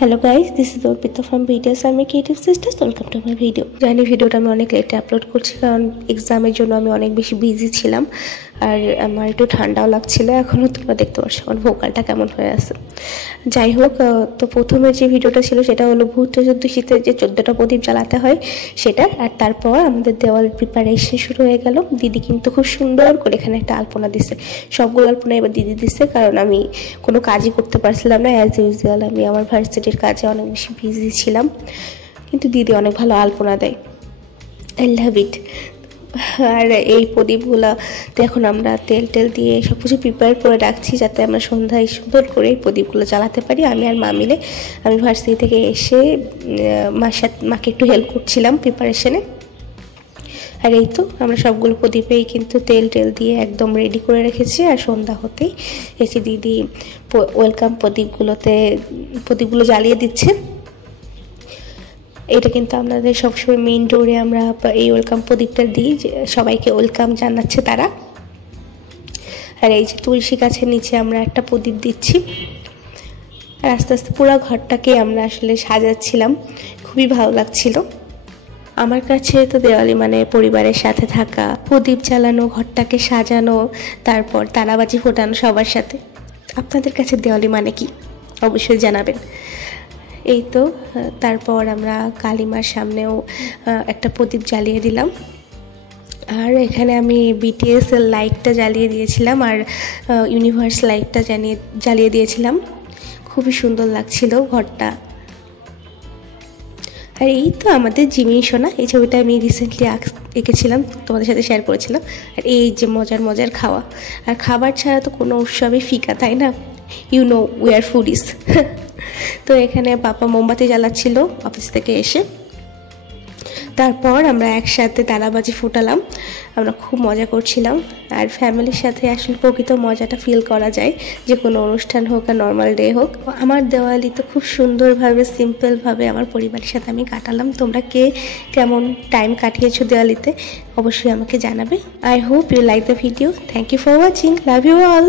Hello guys, this is Arpita from BTS army creative sisters. Welcome to my video. জানি ভিডিওটা আমি অনেক লেটে আপলোড করছি কারণ এক্সামের জন্য আমি অনেক বেশি বিজি ছিলাম আর আমার একটু ঠান্ডাও লাগছিল। এখনও তোমরা দেখতে পাচ্ছ আমার ভোকালটা কেমন হয়ে আছে। যাই হোক, তো প্রথমে যে ভিডিওটা ছিল সেটা হলো ভূত চতুর্দশীতে যে 14টা প্রদীপ জ্বালাতে হয় সেটা। আর তারপর আমাদের দেওয়াল প্রিপারেশন শুরু হয়ে গেল। দিদি কিন্তু খুব সুন্দর করে এখানে একটা আলপনা দিছে। সবগুলো আলপনা এবার দিদি দিচ্ছে কারণ আমি কোনো কাজই করতে পারছিলাম না। অ্যাজ ইউজুয়াল আমি আমার ভার্সিটির কাজে অনেক বেশি বিজি ছিলাম, কিন্তু দিদি অনেক ভালো আলপনা দেয়। আই লাভ ইট। আর এই প্রদীপগুলোতে এখন আমরা তেল দিয়ে সব কিছু প্রিপেয়ার করে রাখছি যাতে আমরা সন্ধ্যায় সুন্দর করে এই প্রদীপগুলো জ্বালাতে পারি। আমি আর মা মিলে, আমি ভার্সিটি থেকে এসে মাকে একটু হেল্প করছিলাম প্রিপারেশনে। আর এই তো আমরা সবগুলো প্রদীপেই কিন্তু তেল দিয়ে একদম রেডি করে রেখেছি। আর সন্ধ্যা হতেই এসে দিদি ওয়েলকাম প্রদীপগুলো জ্বালিয়ে দিচ্ছে। এটা কিন্তু আমাদের সবসময় মেইন ডোরে আমরা এই ওয়েলকাম প্রদীপটা দিই, যে সবাইকে ওয়েলকাম জানাচ্ছে তারা। আর এই যে তুলসী গাছের নিচে আমরা একটা প্রদীপ দিচ্ছি। আর আস্তে আস্তে পুরো ঘরটাকে আমরা আসলে সাজাচ্ছিলাম, খুবই ভালো লাগছিল। আমার কাছে তো দেওয়ালি মানে পরিবারের সাথে থাকা, প্রদীপ জ্বালানো, ঘরটাকে সাজানো, তারপর তারাবাজি ফোটানো সবার সাথে। আপনাদের কাছে দেওয়ালি মানে কি অবশ্যই জানাবেন। এই তো তারপর আমরা কালিমার সামনেও একটা প্রদীপ জ্বালিয়ে দিলাম। আর এখানে আমি বিটিএস এর লাইটটা জ্বালিয়ে দিয়েছিলাম আর ইউনিভার্স লাইটটা জ্বালিয়ে দিয়েছিলাম। খুবই সুন্দর লাগছিল ঘরটা। আর এই তো আমাদের জিমিনি সোনা, এই ছবিটা আমি রিসেন্টলি এঁকেছিলাম, তোমাদের সাথে শেয়ার করেছিলাম। আর এই যে মজার খাওয়া, আর খাবার ছাড়া তো কোনো উৎসবই ফিকা, তাই না? You know we are foodies. তো এখানে পাপা মোমবাতি জ্বালাচ্ছিল অফিস থেকে এসে। তারপর আমরা একসাথে তারাবাজি ফুটালাম, আমরা খুব মজা করছিলাম। আর ফ্যামিলির সাথে আসলে প্রকৃত মজাটা ফিল করা যায়, যে কোনো অনুষ্ঠান হোক আর নর্মাল ডে হোক। আমার দেওয়ালি তো খুব সুন্দরভাবে সিম্পলভাবে আমার পরিবারের সাথে আমি কাটালাম। তোমরা কে কেমন টাইম কাটিয়েছো দেওয়ালিতে অবশ্যই আমাকে জানাবে। I hope you like the video. Thank you for watching. Love you all.